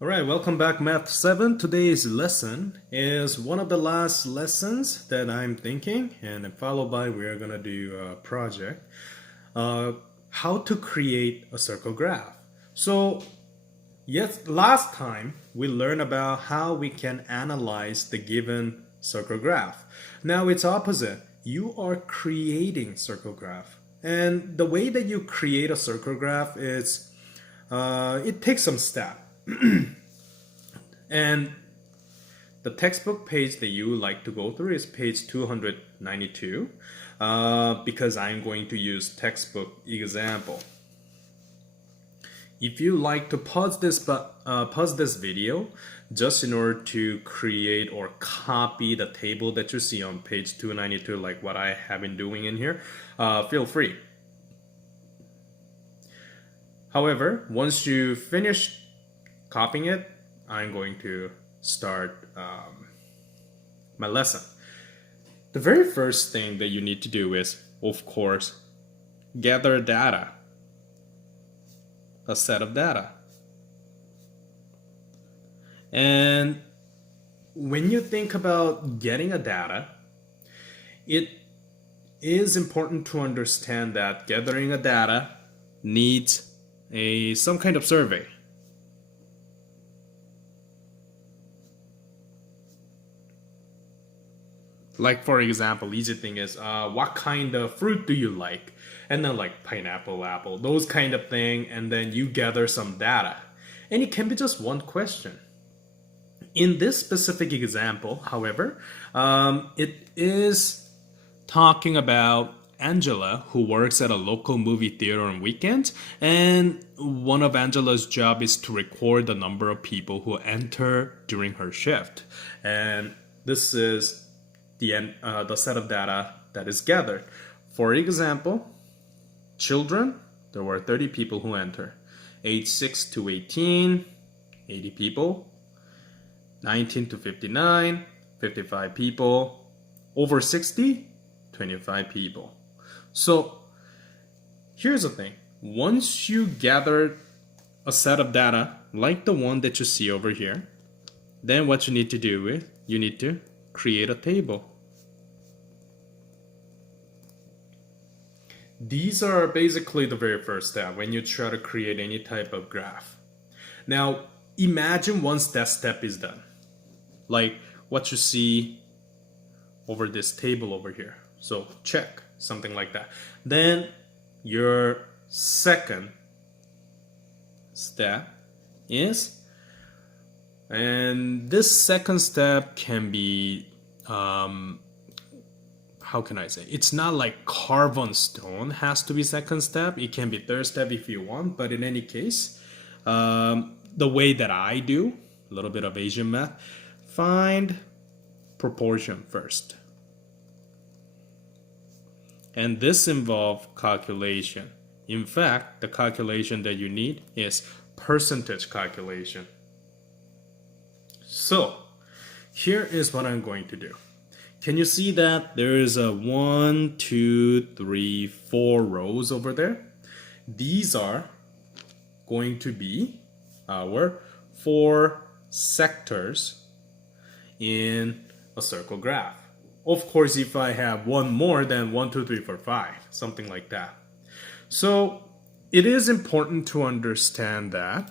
Alright, welcome back Math 7. Today's lesson is one of the last lessons that I'm thinking, and then followed by we are going to do a project. How to create a circle graph. So, yes, last time we learned about how we can analyze the given circle graph. Now it's opposite. You are creating circle graph. And the way that you create a circle graph is it takes some steps. And the textbook page that you like to go through is page 292 because I'm going to use textbook example. If you like to pause this video just in order to create or copy the table that you see on page 292 like what I have been doing in here, feel free. However, once you finish copying it, I'm going to start my lesson. The very first thing that you need to do is, of course, gather data, a set of data. And when you think about getting a data, it is important to understand that gathering a data needs some kind of survey. Like, for example, easy thing is, what kind of fruit do you like? And then like pineapple, apple, those kind of thing. And then you gather some data. And it can be just one question. In this specific example, however, it is talking about Angela, who works at a local movie theater on weekends. And one of Angela's job is to record the number of people who enter during her shift. And this is the set of data that is gathered. For example, children, there were 30 people who enter. Age 6 to 18, 80 people. 19 to 59, 55 people. Over 60, 25 people. So here's the thing. Once you gather a set of data like the one that you see over here, then what you need to do is you need to create a table. These are basically the very first step when you try to create any type of graph. Now, imagine once that step is done, like what you see over this table over here. So check, something like that. Then your second step is, and this second step can be, how can I say? It's not like carve on stone has to be second step. It can be third step if you want. But in any case, the way that I do, a little bit of Asian math, find proportion first. And this involves calculation. In fact, the calculation that you need is percentage calculation. So, here is what I'm going to do. Can you see that there is a 1, 2, 3, 4 rows over there? These are going to be our 4 sectors in a circle graph. Of course, if I have one more, then 1, 2, 3, 4, 5, something like that. So it is important to understand that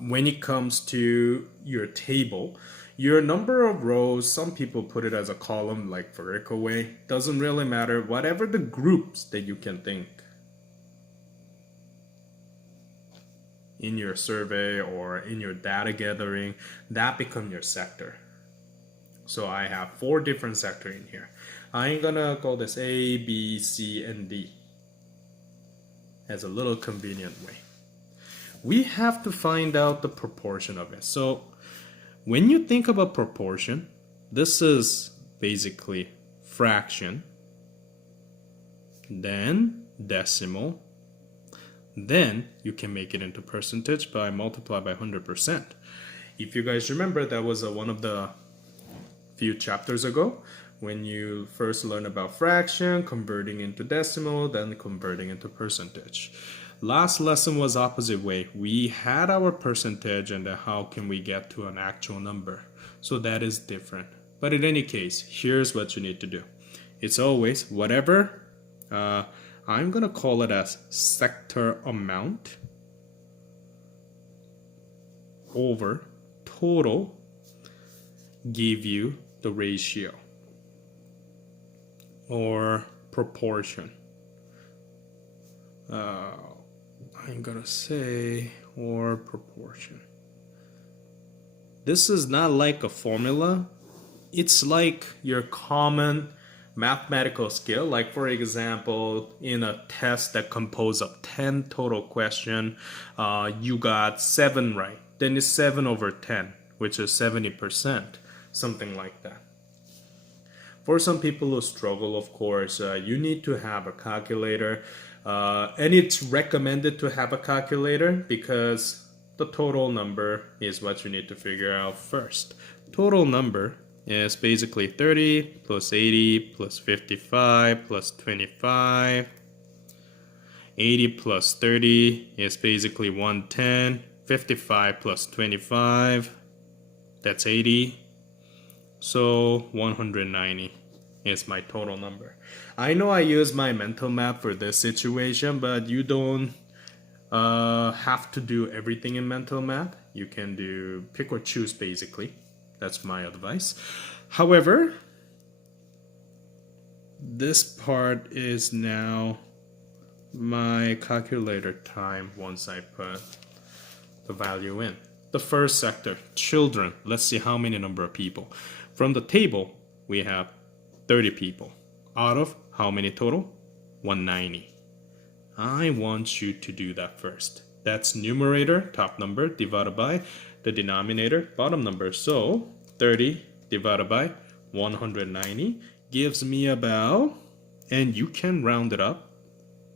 when it comes to your table, your number of rows, some people put it as a column like vertical way, doesn't really matter, whatever the groups that you can think in your survey or in your data gathering, that become your sector. So I have 4 different sectors in here. I'm gonna call this A, B, C, and D as a little convenient way. We have to find out the proportion of it. So when you think about proportion, this is basically fraction, then decimal, then you can make it into percentage by multiply by 100%. If you guys remember, that was one of the few chapters ago when you first learn about fraction, converting into decimal, then converting into percentage. Last lesson was opposite way. We had our percentage and then how can we get to an actual number. So that is different. But in any case, here's what you need to do. It's always whatever, I'm going to call it as sector amount over total give you the ratio or proportion. I'm gonna say or proportion. This is not like a formula. It's like your common mathematical skill. Like for example, in a test that composed of 10 total question, you got 7 right. Then it's 7 over 10, which is 70%, something like that. For some people who struggle, of course, you need to have a calculator. And it's recommended to have a calculator because the total number is what you need to figure out first. Total number is basically 30 plus 80 plus 55 plus 25. 80 plus 30 is basically 110. 55 plus 25, that's 80. So 190 is my total number. I know I use my mental map for this situation, but you don't have to do everything in mental map. You can do pick or choose basically. That's my advice. However, this part is now my calculator time once I put the value in. The first sector, children. Let's see how many number of people. From the table, we have 30 people. Out of how many total? 190. I want you to do that first. That's numerator, top number, divided by the denominator, bottom number. So 30 divided by 190 gives me about, and you can round it up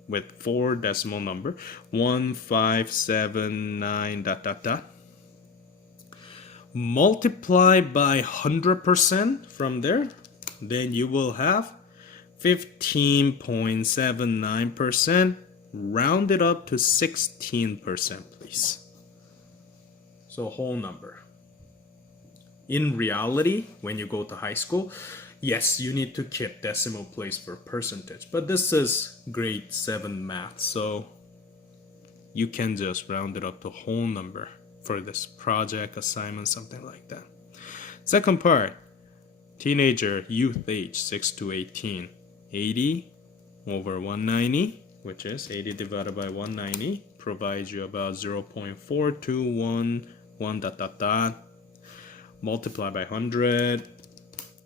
with 4 decimal number, 1579 ... Multiply by 100% from there, then you will have 15.79%. Round it up to 16%, please. So whole number. In reality, when you go to high school, yes, you need to keep decimal place for percentage, but this is grade 7 math, so you can just round it up to whole number for this project, assignment, something like that. Second part, teenager, youth age, 6 to 18. 80 over 190, which is 80 divided by 190, provides you about 0.4211 ... Multiply by 100,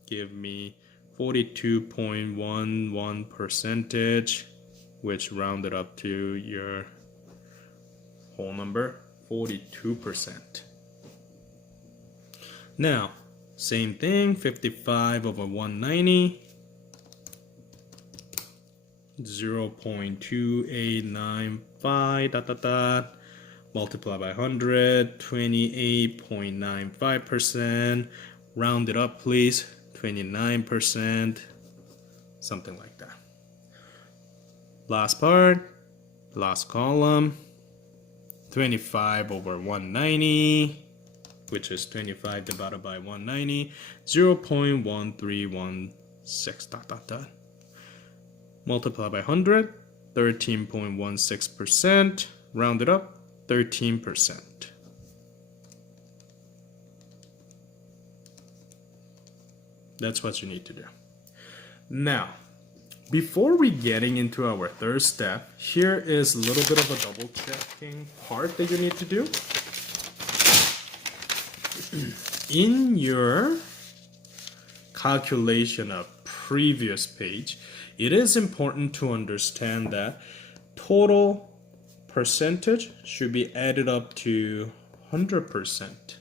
give me 42.11%, which rounded up to your whole number, 42%. Now, same thing, 55 over 190, 0.2895, multiply by 100, 28.95%, round it up please, 29%, something like that. Last part, last column, 25 over 190, which is 25 divided by 190, 0.1316 ... Multiply by 100, 13.16%, round it up, 13%. That's what you need to do. Now, before we getting into our third step, here is a little bit of a double checking part that you need to do. In your calculation of previous page, it is important to understand that total percentage should be added up to 100%.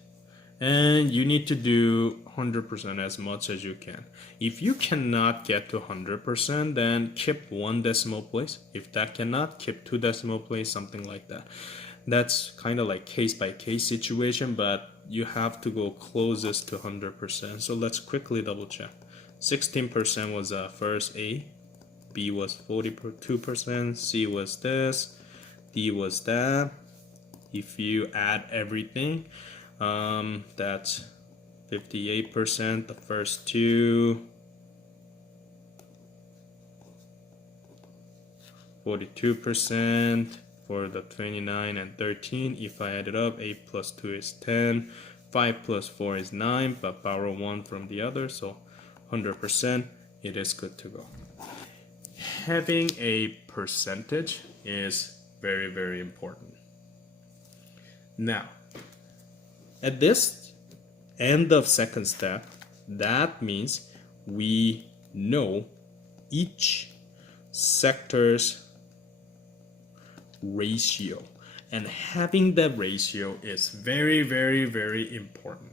And you need to do 100% as much as you can. If you cannot get to 100%, then keep 1 decimal place. If that cannot, keep 2 decimal place, something like that. That's kind of like case by case situation, but you have to go closest to 100%. So let's quickly double check. 16% was first A, B was 42%, C was this, D was that. If you add everything, that's 58%, the first two, 42% for the 29 and 13. If I add it up, 8 plus 2 is 10, 5 plus 4 is 9, but borrow 1 from the other, so 100%, it is good to go. Having a percentage is very, very important. Now, at this end of second step, that means we know each sector's ratio, and having that ratio is very, very, very important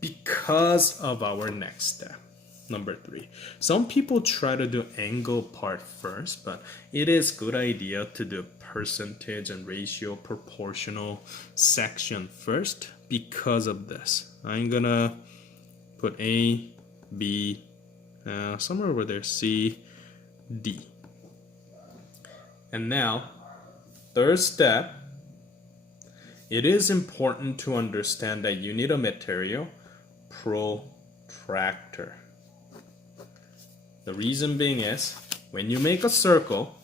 because of our next step, number 3. Some people try to do angle part first, but it is good idea to do percentage and ratio proportional section first because of this. I'm gonna put A, B, somewhere over there, C, D. And now, third step, it is important to understand that you need a material, protractor. The reason being is, when you make a circle,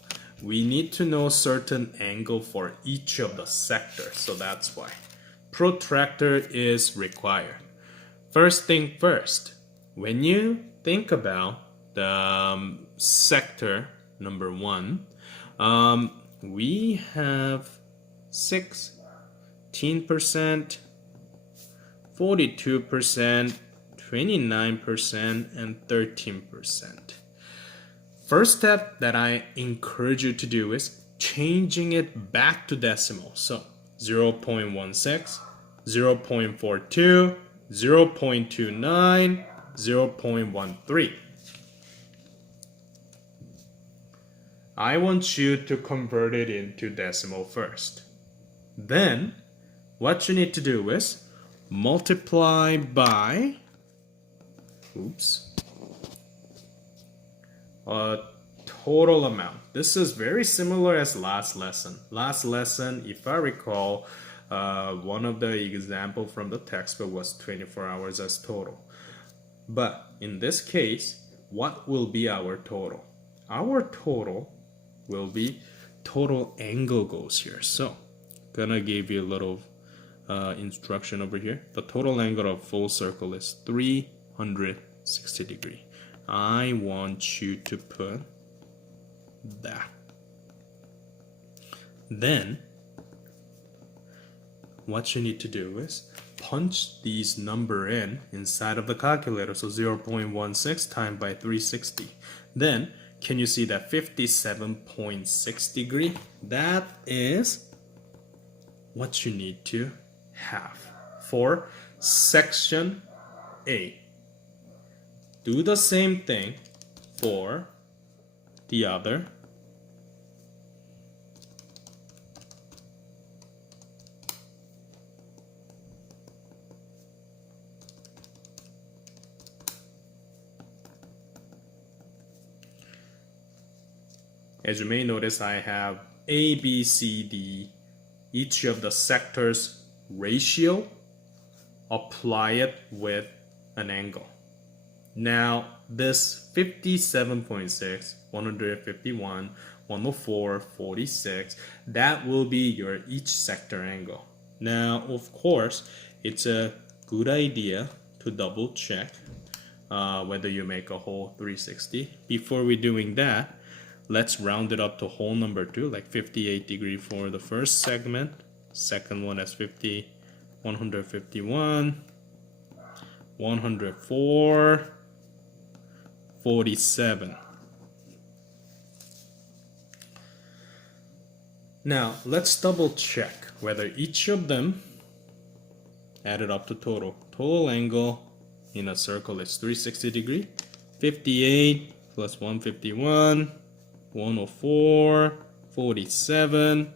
we need to know certain angle for each of the sectors, so that's why. Protractor is required. First thing first, when you think about the sector number 1, we have 16%, 42%, 29%, and 13%. First step that I encourage you to do is changing it back to decimal. So 0.16, 0.42, 0.29, 0.13. I want you to convert it into decimal first. Then, what you need to do is multiply by, a total amount. This is very similar as last lesson. Last lesson, if I recall, one of the example from the textbook was 24 hours as total. But in this case, what will be our total? Our total will be total angle goes here. So, gonna give you a little instruction over here. The total angle of full circle is 360 degrees. I want you to put that. Then, what you need to do is punch these number in inside of the calculator. So 0.16 times by 360. Then, can you see that 57.6 degree? That is what you need to have for section A. Do the same thing for the other. As you may notice, I have A, B, C, D, each of the sectors ratio, apply it with an angle. Now, this 57.6, 151, 104, 46, that will be your each sector angle. Now, of course, it's a good idea to double check whether you make a whole 360. Before we're doing that, let's round it up to whole number 2, like 58 degree for the first segment. Second one is 151, 104, 47. Now, let's double check whether each of them added up to total. Total angle in a circle is 360 degree. 58 plus 151, 104, 47.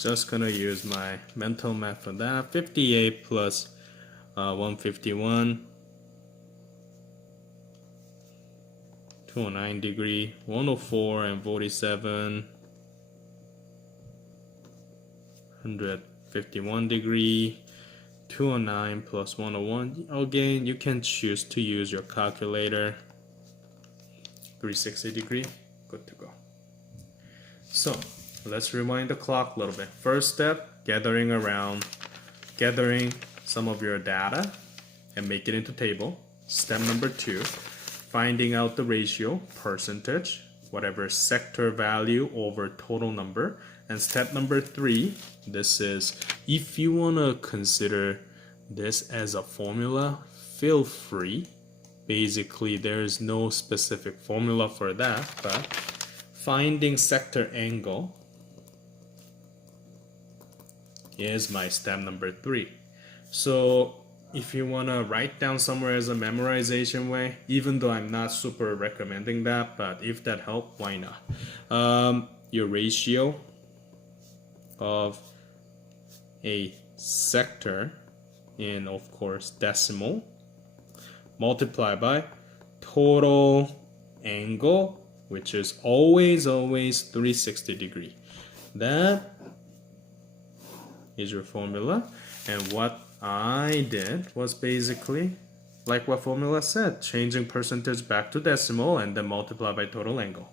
Just gonna use my mental math for that. 58 plus 151, 209 degree, 104 and 47, 151 degree, 209 plus 101. Again, you can choose to use your calculator. 360 degree, good to go. So let's rewind the clock a little bit. First step, gathering some of your data and make it into table. Step number 2, finding out the ratio, percentage, whatever sector value over total number. And step number 3, this is, if you want to consider this as a formula, feel free. Basically, there is no specific formula for that, but finding sector angle is my step number 3. So if you want to write down somewhere as a memorization way, even though I'm not super recommending that, but if that helps, why not? Your ratio of a sector in, of course, decimal, multiply by total angle, which is always 360 degree. That is your formula. And what I did was basically like what formula said, changing percentage back to decimal and then multiply by total angle.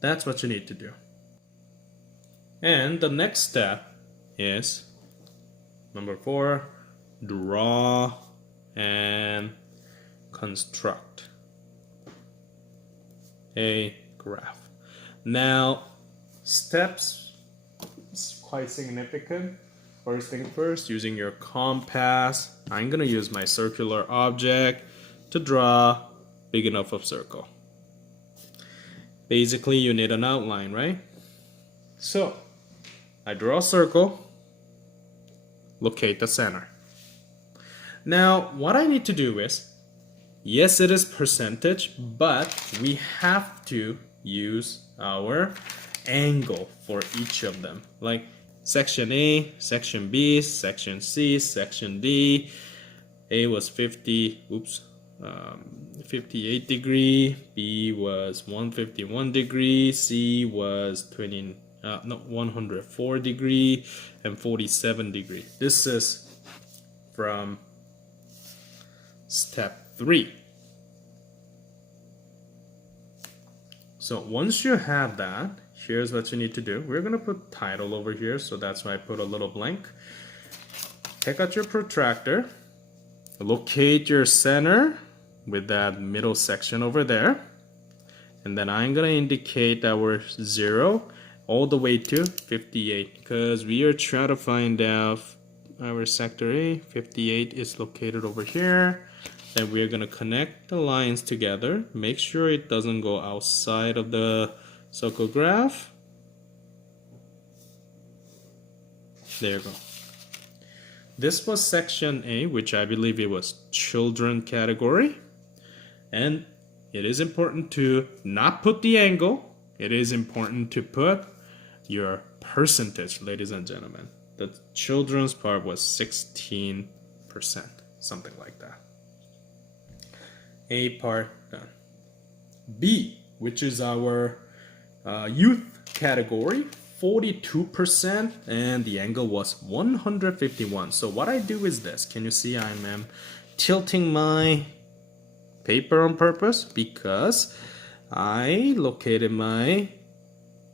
That's what you need to do. And the next step is number 4, draw and construct a graph. Now, steps is quite significant. First thing first, using your compass, I'm gonna use my circular object to draw big enough of circle. Basically, you need an outline, right? So, I draw a circle, locate the center. Now, what I need to do is, yes, it is percentage, but we have to use our angle for each of them. Like section A, section B, section C, section D. A was 58 degree, B was 151 degree, C was 104 degree, and 47 degree. This is from step 3. So once you have that, here's what you need to do. We're gonna put title over here, so that's why I put a little blank. Take out your protractor, locate your center with that middle section over there, and then I'm gonna indicate our 0 all the way to 58, because we are trying to find out our sector A. 58 is located over here. Then we're gonna connect the lines together, make sure it doesn't go outside of the circle graph. There you go. This was section A, which I believe it was children category. And it is important to not put the angle. It is important to put your percentage, ladies and gentlemen. The children's part was 16%, something like that. A part done. B, which is our youth category, 42%, and the angle was 151. So what I do is this. Can you see I am tilting my paper on purpose? Because I located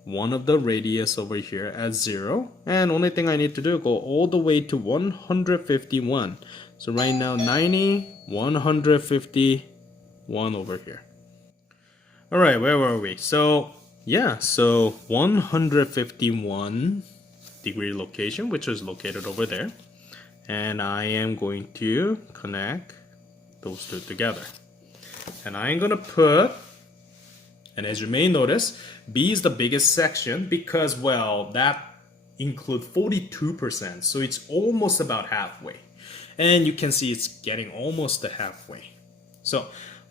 one of the radius over here at 0, and only thing I need to do, go all the way to 151. So right now 90, 151 over here. All right, where were we? So yeah, so 151 degree location, which is located over there, and I am going to connect those two together, and I'm gonna put, and as you may notice, B is the biggest section because, well, that includes 42%, so it's almost about halfway. And you can see it's getting almost to halfway. So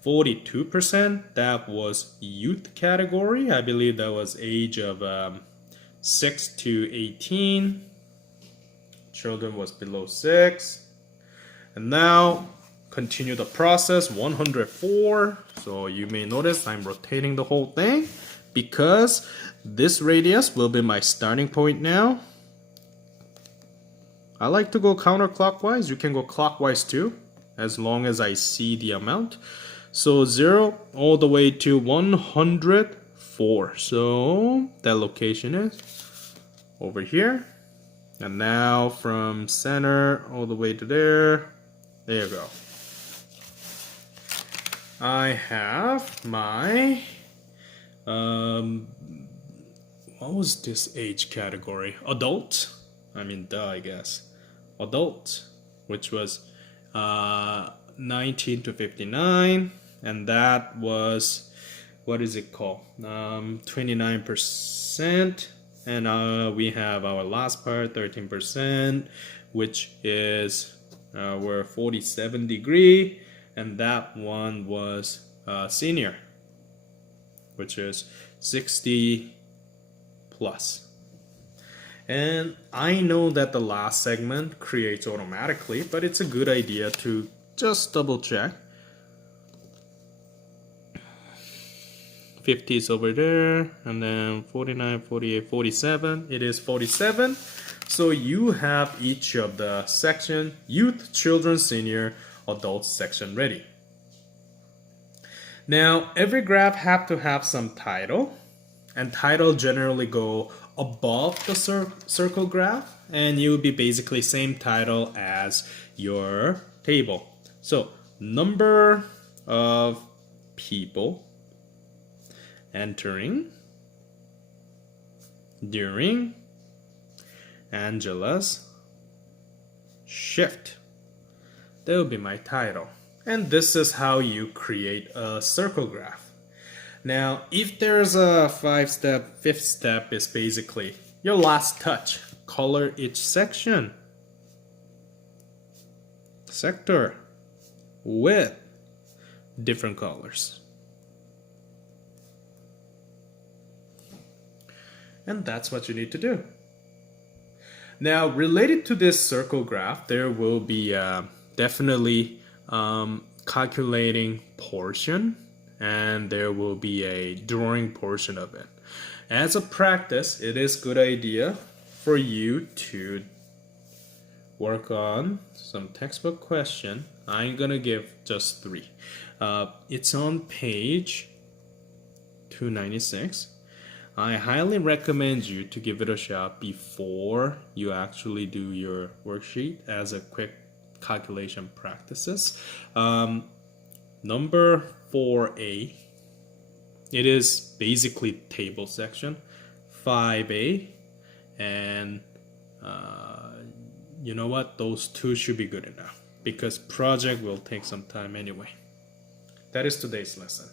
42%, that was youth category. I believe that was age of 6 to 18. Children was below 6. And now continue the process, 104. So you may notice I'm rotating the whole thing because this radius will be my starting point now. I like to go counterclockwise. You can go clockwise too, as long as I see the amount. So 0 all the way to 104. So that location is over here. And now from center all the way to there. There you go. I have my what was this age category? Adult? I mean, duh, I guess. Adult, which was 19 to 59, and that was, what is it called? 29%, and we have our last part, 13%, which is we're 47 degree, and that one was senior, which is 60 plus. And I know that the last segment creates automatically, but it's a good idea to just double check. 50 is over there, and then 49, 48, 47. It is 47. So you have each of the section, youth, children, senior, adults section ready. Now, every graph have to have some title, and title generally go above the circle graph, and you will be basically same title as your table. So, number of people entering during Angela's shift. That will be my title. And this is how you create a circle graph. Now, if there's a 5-step, 5th step is basically your last touch. Color each section, sector, with different colors. And that's what you need to do. Now, related to this circle graph, there will be definitely calculating portion, and there will be a drawing portion of it. As a practice, it is good idea for you to work on some textbook question. I'm gonna give just 3. It's on page 296. I highly recommend you to give it a shot before you actually do your worksheet as a quick calculation practices. Number 4A, it is basically table section. 5A, and you know what? Those 2 should be good enough because project will take some time anyway. That is today's lesson.